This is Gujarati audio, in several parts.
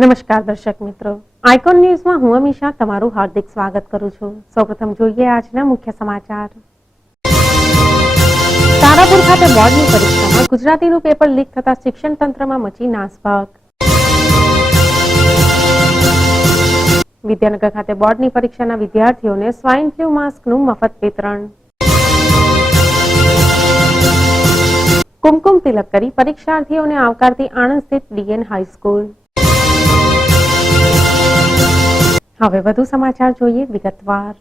નમસ્કાર દર્શક મિત્રો, આઇકોન ન્યૂઝમાં હું અમીષા તમારું હાર્દિક સ્વાગત કરું છું। સૌપ્રથમ જોઈએ આજના મુખ્ય સમાચાર। તારાપુર ખાતે બોર્ડની પરીક્ષામાં ગુજરાતીનું પેપર લીક થતા શિક્ષણ તંત્રમાં મચી નાસભાગ। વિદ્યાનગર ખાતે બોર્ડની પરીક્ષાના વિદ્યાર્થીઓને સ્વાઇન ફ્લૂ માસ્કનું મફત વિતરણ। કુમકુમ તિલક કરી પરીક્ષાર્થીઓને આવકારતી આણંદ સ્થિત ડીએન હાઈસ્કૂલ। હવે વધુ સમાચાર જોઈએ વિગતવાર।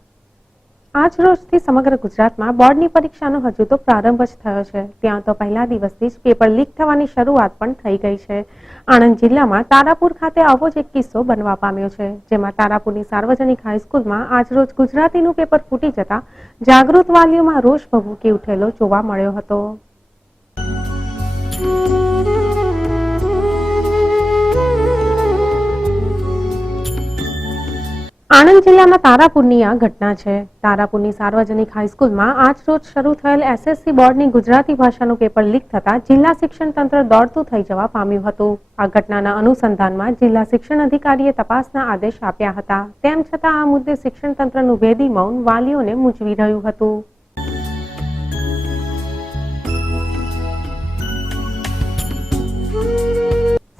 આજ રોજથી સમગ્ર ગુજરાતમાં બોર્ડની પરીક્ષાનો હજુ તો પ્રારંભ જ થયો છે, ત્યાં તો પહેલા દિવસથી જ પેપર લીક થવાની શરૂઆત પણ થઈ ગઈ છે। આણંદ જિલ્લામાં તારાપુર ખાતે આવો જ એક કિસ્સો બનવા પામ્યો છે, જેમાં તારાપુરની સાર્વજનિક હાઈસ્કૂલમાં આજરોજ ગુજરાતીનું પેપર ફૂટી જતા જાગૃત વાલીઓમાં રોષ ભભૂકી ઉઠેલો જોવા મળ્યો હતો। આણંદ જિલ્લાના તારાપુરની આ ઘટના છે। તારાપુરની સાર્વજનિક હાઈસ્કૂલમાં આજ રોજ શરૂ થયેલ એસએસસી બોર્ડની ગુજરાતી ભાષાનું પેપર લીક થતા જિલ્લા શિક્ષણ તંત્ર દોડતું થઈ જવા પામ્યું હતું। આ ઘટનાના અનુસંધાનમાં જિલ્લા શિક્ષણ અધિકારીએ તપાસના આદેશ આપ્યા હતા, તેમ છતાં આ મુદ્દે શિક્ષણ તંત્રનું ભેદી મૌન વાલીઓને મૂંઝવી રહ્યું હતું।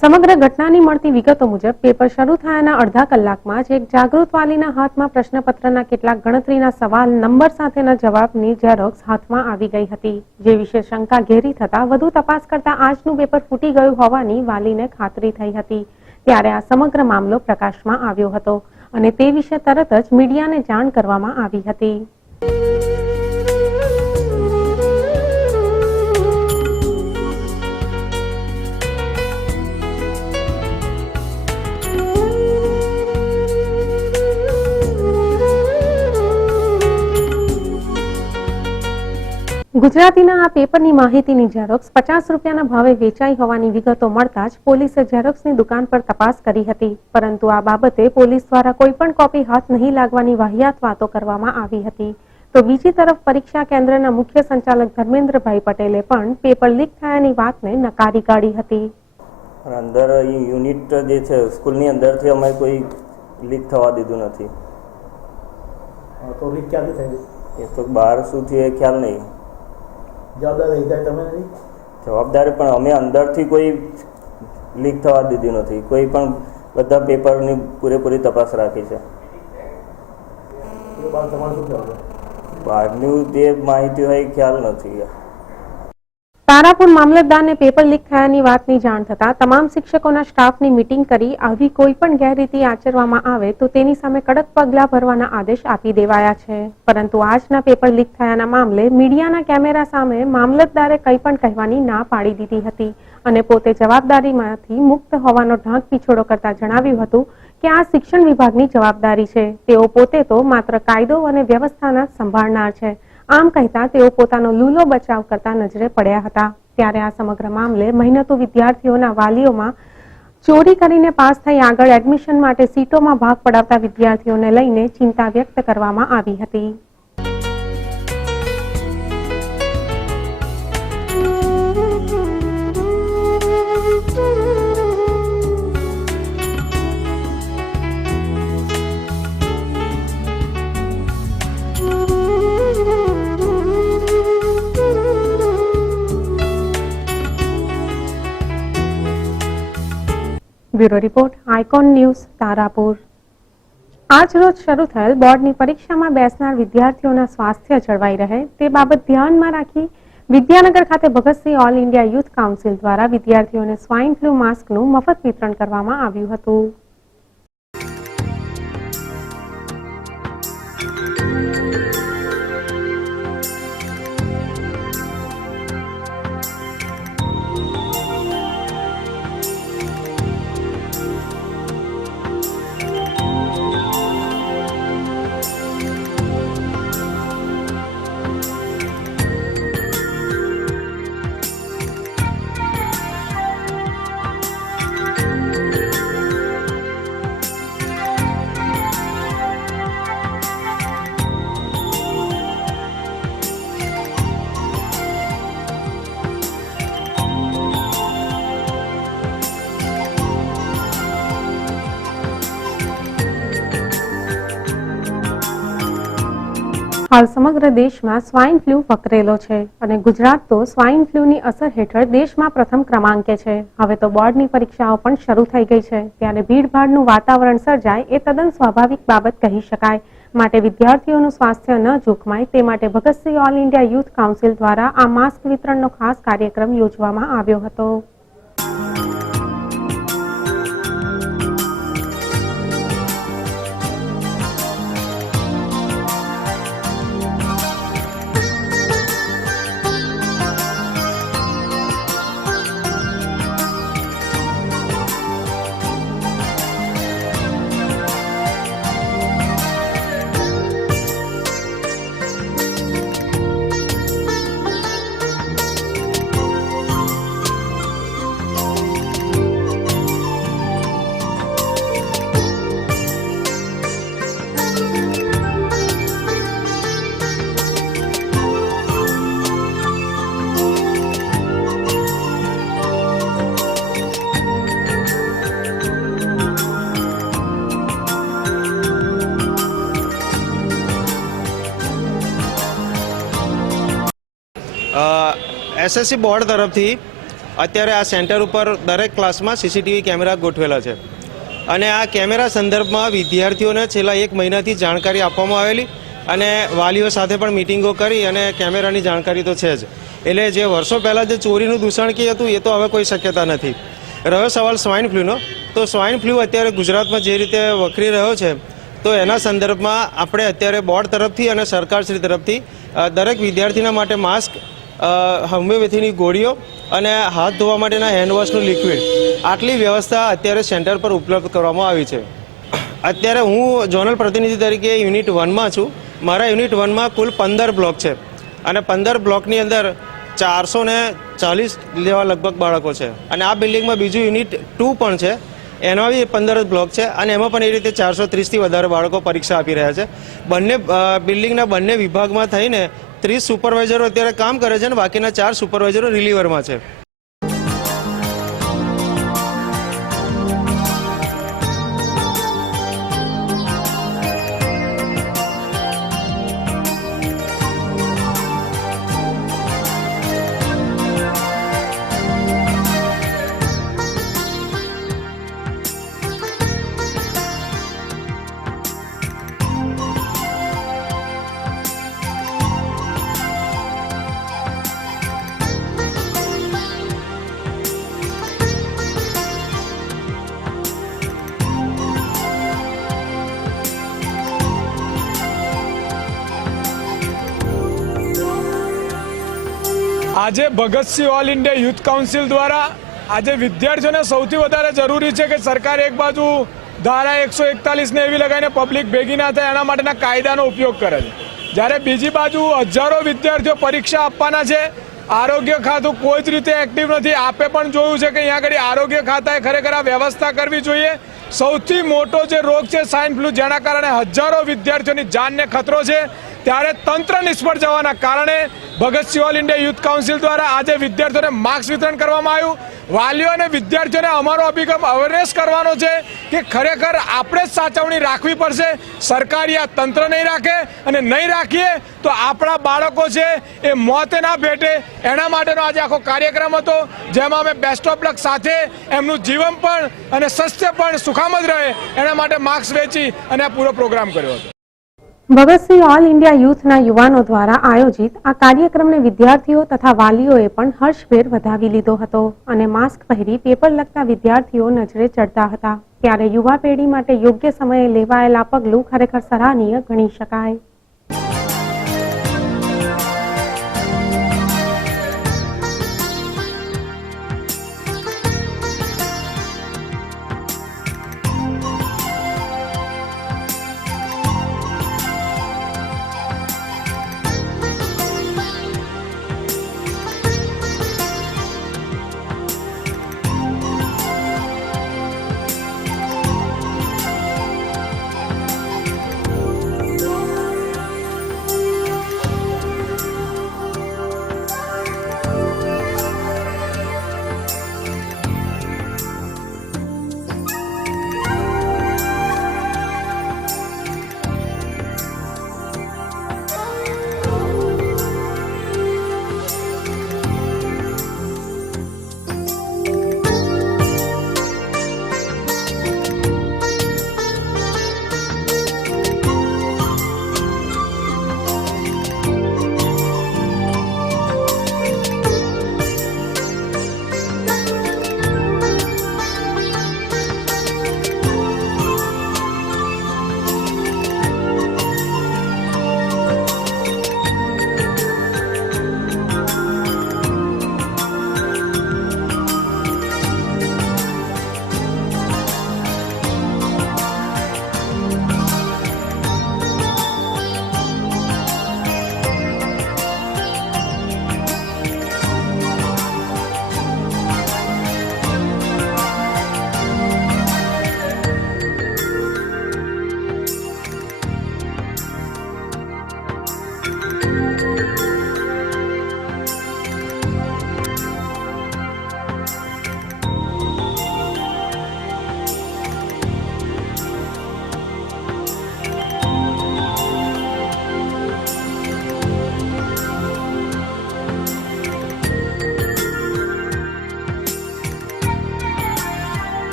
સમગ્ર ઘટનાની મળતી વિગતો મુજબ પેપર શરૂ થયાના અડધા કલાકમાં જ એક જાગૃત વાલીના હાથમાં પ્રશ્નપત્રના કેટલાક ગણતરીના સવાલ નંબર સાથેના જવાબની ઝેરોક્સ હાથમાં આવી ગઈ હતી, જે વિશે શંકા ઘેરી થતા વધુ તપાસ કરતા આજનું પેપર ફૂટી ગયું હોવાની વાલીને ખાતરી થઈ હતી। ત્યારે આ સમગ્ર મામલો પ્રકાશમાં આવ્યો હતો અને તે વિશે તરત જ મીડિયાને જાણ કરવામાં આવી હતી। ગુજરાતીના આ પેપરની માહિતીની ઝેરોક્સ 50 રૂપિયાના ભાવે વેચાઈ હોવાની વિગતો મળતા જ પોલીસે ઝેરોક્સની દુકાન પર તપાસ કરી હતી, પરંતુ આ બાબતે પોલીસ દ્વારા કોઈ પણ કોપી હાથ નહીં લાગવાની વાહિયાત વાતો કરવામાં આવી હતી। તો બીજી તરફ પરીક્ષા કેન્દ્રના મુખ્ય સંચાલક ધર્મેન્દ્રભાઈ પટેલે પણ પેપર લીક થયાની વાતને નકારી કાઢી હતી। અંદર યુનિટ જે છે સ્કૂલની અંદરથી અમે કોઈ લીક થવા દીધું નથી। તો લીક ક્યાંથી થઈ? એ તો બહાર શું થયું એ ખ્યાલ નહીં। જવાબદારી પણ અમે અંદરથી કોઈ લીક થવા દીધી નથી, કોઈ પણ બધા પેપરની પૂરેપૂરી તપાસ રાખી છે। બહારની જે માહિતી હોય એ ખ્યાલ નથી। તારાપુર મામલતદારને પેપર લીક થયાની વાતની જાણ થતા તમામ શિક્ષકોના સ્ટાફની મીટિંગ કરી આવી કોઈ પણ ગેરરીતિ આચરવામાં આવે તો તેની સામે કડક પગલાં ભરવાના આદેશ આપી દેવાયા છે। પરંતુ આજના પેપર લીક થયાના મામલે મીડિયાના કેમેરા સામે મામલતદારે કંઈ પણ કહેવાની ના પાડી દીધી હતી અને પોતે જવાબદારીમાંથી મુક્ત હોવાનો ઢાંક પીછોડો કરતા જણાવ્યું હતું કે આ શિક્ષણ વિભાગની જવાબદારી છે, તેઓ પોતે તો માત્ર કાયદો અને વ્યવસ્થાના સંભાળનાર છે। આમ કહેતા તેઓ પોતાનો લૂલો બચાવ કરતા નજરે પડ્યા હતા। ત્યારે આ સમગ્ર મામલે મહેનતુ વિદ્યાર્થીઓના વાલીઓમાં ચોરી કરીને પાસ થઈ આગળ એડમિશન માટે સીટોમાં ભાગ પડાવતા વિદ્યાર્થીઓને લઈને ચિંતા વ્યક્ત કરવામાં આવી હતી। Bureau report, icon news, Tarapur. આજ રોજ શરૂ થયેલ બોર્ડની પરીક્ષામાં બેસનાર વિદ્યાર્થીઓના સ્વાસ્થ્ય જળવાઈ રહે તે બાબત ધ્યાનમાં રાખી વિદ્યાનગર ખાતે Bhagat Singh all India youth council દ્વારા વિદ્યાર્થીઓને સ્વાઇન ફ્લૂ માસ્કનું મફત વિતરણ કરવામાં આવ્યું હતું। હાલ સમગ્ર દેશમાં સ્વાઇન ફ્લૂ વકરેલો છે અને ગુજરાત તો સ્વાઇન ફ્લૂની અસર હેઠળ દેશમાં પ્રથમ ક્રમાંકે છે. હવે તો બોર્ડની પરીક્ષાઓ પણ શરૂ થઈ ગઈ છે, ત્યારે ભીડભાડનું વાતાવરણ સર્જાય એ તદ્દન સ્વાભાવિક બાબત કહી શકાય. માટે વિદ્યાર્થીઓનું સ્વાસ્થ્ય ન જોખમાય તે માટે Bhagat Singh all India youth council દ્વારા આ માસ્ક વિતરણનો ખાસ કાર્યક્રમ યોજવામાં આવ્યો હતો. એસએસસી બોર્ડ તરફથી અત્યારે આ સેન્ટર ઉપર દરેક ક્લાસમાં સીસીટીવી કેમેરા ગોઠવેલા છે અને આ કેમેરા સંદર્ભમાં વિદ્યાર્થીઓને છેલ્લા 1 મહિનાથી જાણકારી આપવામાં આવેલી અને વાલીઓ સાથે પણ મિટિંગો કરી અને કેમેરાની જાણકારી તો છે જ. એટલે જે વર્ષો પહેલાં જે ચોરીનું દૂષણકી હતું એ તો હવે કોઈ શક્યતા નથી. રહ્યો સવાલ સ્વાઇન ફ્લૂનો, તો સ્વાઇન ફ્લૂ અત્યારે ગુજરાતમાં જે રીતે વકરી રહ્યો છે તો એના સંદર્ભમાં આપણે અત્યારે બોર્ડ તરફથી અને સરકારશ્રી તરફથી દરેક વિદ્યાર્થીના માટે માસ્ક, હોમિયોપેથીની ગોળીઓ અને હાથ ધોવા માટેના હેન્ડવોશનું લિક્વિડ આટલી વ્યવસ્થા અત્યારે સેન્ટર પર ઉપલબ્ધ કરવામાં આવી છે. અત્યારે હું ઝોનલ પ્રતિનિધિ તરીકે યુનિટ 1માં છું. મારા યુનિટ 1માં કુલ 15 બ્લોક છે અને 15 બ્લોકની અંદર 440 જેવા લગભગ બાળકો છે અને આ બિલ્ડિંગમાં બીજું યુનિટ 2 પણ છે, એમાં બી 15 બ્લોક છે અને એમાં પણ એ રીતે 430થી વધારે બાળકો પરીક્ષા આપી રહ્યા છે. બંને બિલ્ડિંગના બંને વિભાગમાં થઈને 30 સુપરવાઇઝરો અત્યારે કામ કરે છે અને બાકીના 4 સુપરવાઇઝરો રિલીવરમાં છે. આજે Bhagat Singh all India youth council દ્વારા આજે વિદ્યાર્થીઓને સૌથી વધારે જરૂરી છે કે સરકાર એક બાજુ ધારા 141 ને એવી લગાવીને પબ્લિક ભેગી ના થાય એના માટેના કાયદાનો ઉપયોગ કરે છે, જ્યારે બીજી બાજુ હજારો વિદ્યાર્થીઓ પરીક્ષા આપવાના છે. આરોગ્ય ખાતું કોઈ જ રીતે એક્ટિવ નથી. આપે પણ જોયું છે કે અહીંયા આગળ આરોગ્ય ખાતાએ ખરેખર આ વ્યવસ્થા કરવી જોઈએ. સૌથી મોટો જે રોગ છે સ્વાઇન ફ્લૂ, જેના કારણે હજારો વિદ્યાર્થીઓની જાનને ખતરો છે, ત્યારે તંત્ર નિષ્ફળ જવાના કારણે Bhagat Singh all India youth council દ્વારા આજે વિદ્યાર્થીઓને માસ્ક વિતરણ કરવામાં આવ્યું. વાલીઓ અને વિદ્યાર્થીઓને અમારો અભિગમ અવેરનેસ કરવાનો છે કે ખરેખર આપણે જ સાચવણી રાખવી પડશે. સરકારી આ તંત્ર નહીં રાખે અને નહીં રાખીએ તો આપણા બાળકો છે એ મોતે ના ભેટે. એના માટેનો આજે આખો કાર્યક્રમ હતો, જેમાં અમે બેસ્ટ ઓફ લક સાથે એમનું જીવન પણ અને સ્વાસ્થ્ય પણ સુખામદ રહે એના માટે માસ્ક વેચી અને આ પૂરો પ્રોગ્રામ કર્યો હતો. ભગતસિંહ ઓલ ઇન્ડિયા યુથના યુવાનો દ્વારા આયોજિત આ કાર્યક્રમને વિદ્યાર્થીઓ તથા વાલીઓએ પણ હર્ષભેર વધાવી લીધો હતો અને માસ્ક પહેરી પેપર લખતા વિદ્યાર્થીઓ નજરે ચડતા હતા. ત્યારે યુવા પેઢી માટે યોગ્ય સમયે લેવાયેલા પગલું ખરેખર સરાહનીય ગણી શકાય.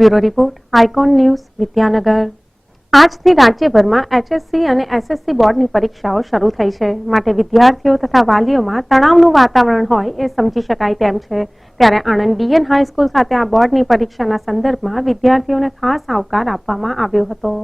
Bureau report icon news Vidyanagar. આજથી રાજ્યભરમાં HSC અને SSC બોર્ડની પરીક્ષાઓ શરૂ થઈ છે. માટે વિદ્યાર્થીઓ તથા વાલીઓમાં તણાવનું વાતાવરણ હોય એ સમજી શકાય તેમ છે. ત્યારે આણંદ DN હાઈસ્કૂલ ખાતે આ બોર્ડની પરીક્ષાના સંદર્ભમાં વિદ્યાર્થીઓને ખાસ આવકાર આપવામાં આવ્યો હતો.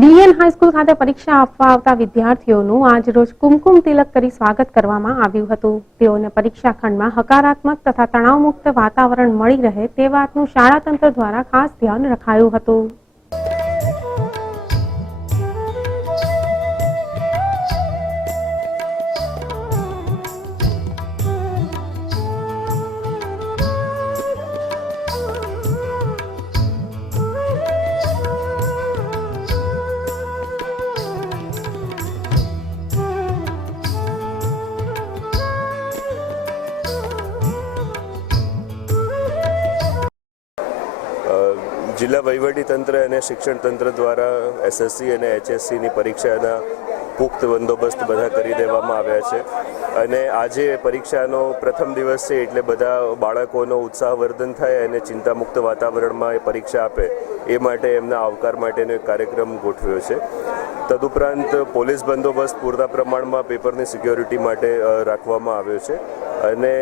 DN હાઈસ્કૂલ ખાતે પરીક્ષા આપવા આવતા વિદ્યાર્થીઓનું આજરોજ કુમકુમ તિલક કરી સ્વાગત કરવામાં આવ્યું હતું. તેઓને પરીક્ષા ખંડમાં હકારાત્મક તથા તણાવમુક્ત વાતાવરણ મળી રહે તે વાતનું શાળા તંત્ર દ્વારા ખાસ ધ્યાન રખાયું હતું. જિલ્લા વહીવટીતંત્ર અને શિક્ષણ તંત્ર દ્વારા SSC અને HSCની પરીક્ષાના પુખ્ત બંદોબસ્ત બધા કરી દેવામાં આવ્યા છે અને આજે પરીક્ષાનો પ્રથમ દિવસ છે એટલે બધા બાળકોનો ઉત્સાહવર્ધન થાય અને ચિંતામુક્ત વાતાવરણમાં એ પરીક્ષા આપે એ માટે એમના આવકાર માટેનો એક કાર્યક્રમ ગોઠવ્યો છે. તદુપરાંત પોલીસ બંદોબસ્ત પૂરતા પ્રમાણમાં પેપરની સિક્યોરિટી માટે રાખવામાં આવ્યો છે અને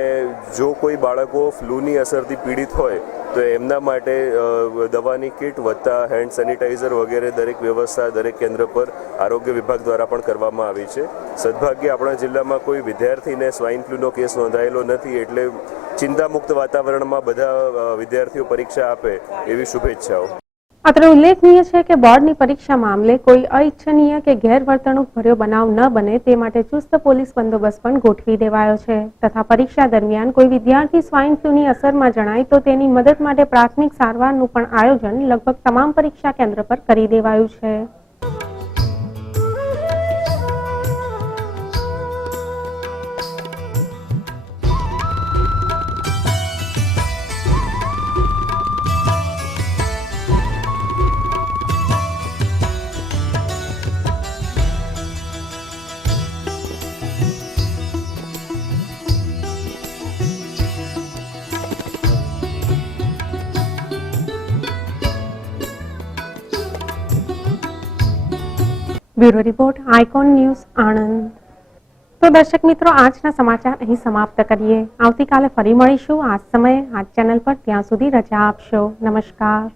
જો કોઈ બાળકો ફ્લૂની અસરથી પીડિત હોય તો એમના માટે દવાની કીટ વત્તા હેન્ડ સેનિટાઈઝર વગેરે દરેક વ્યવસ્થા દરેક કેન્દ્ર પર આરોગ્ય વિભાગ દ્વારા પણ કરવામાં આવી છે. સદભાગ્યે આપણા જિલ્લામાં કોઈ વિદ્યાર્થીને સ્વાઇન ફ્લૂનો કેસ નોંધાયેલો નથી એટલે ચિંતામુક્ત વાતાવરણમાં બધા વિદ્યાર્થીઓ પરીક્ષા આપે એવી શુભેચ્છાઓ. અત્રે ઉલ્લેખનીય છે કે બોર્ડની પરીક્ષા મામલે કોઈ અનિચ્છનીય કે ગેરવર્તણૂક ભર્યો બનાવ ન બને તે માટે ચુસ્ત પોલીસ બંદોબસ્ત પણ ગોઠવી દેવાયો છે તથા પરીક્ષા દરમિયાન કોઈ વિદ્યાર્થી સ્વાઇન ફ્લૂની અસરમાં જણાય તો તેની મદદ માટે પ્રાથમિક સારવારનું પણ આયોજન લગભગ તમામ પરીક્ષા કેન્દ્ર પર કરી દેવાયું છે. Bureau report icon news Anand. તો દર્શક મિત્રો, આજના સમાચાર અહીં સમાપ્ત કરીએ. આવતીકાલે ફરી મળીશું આ સમયે આ ચેનલ પર. ત્યાં સુધી રજા આપશો. નમસ્કાર.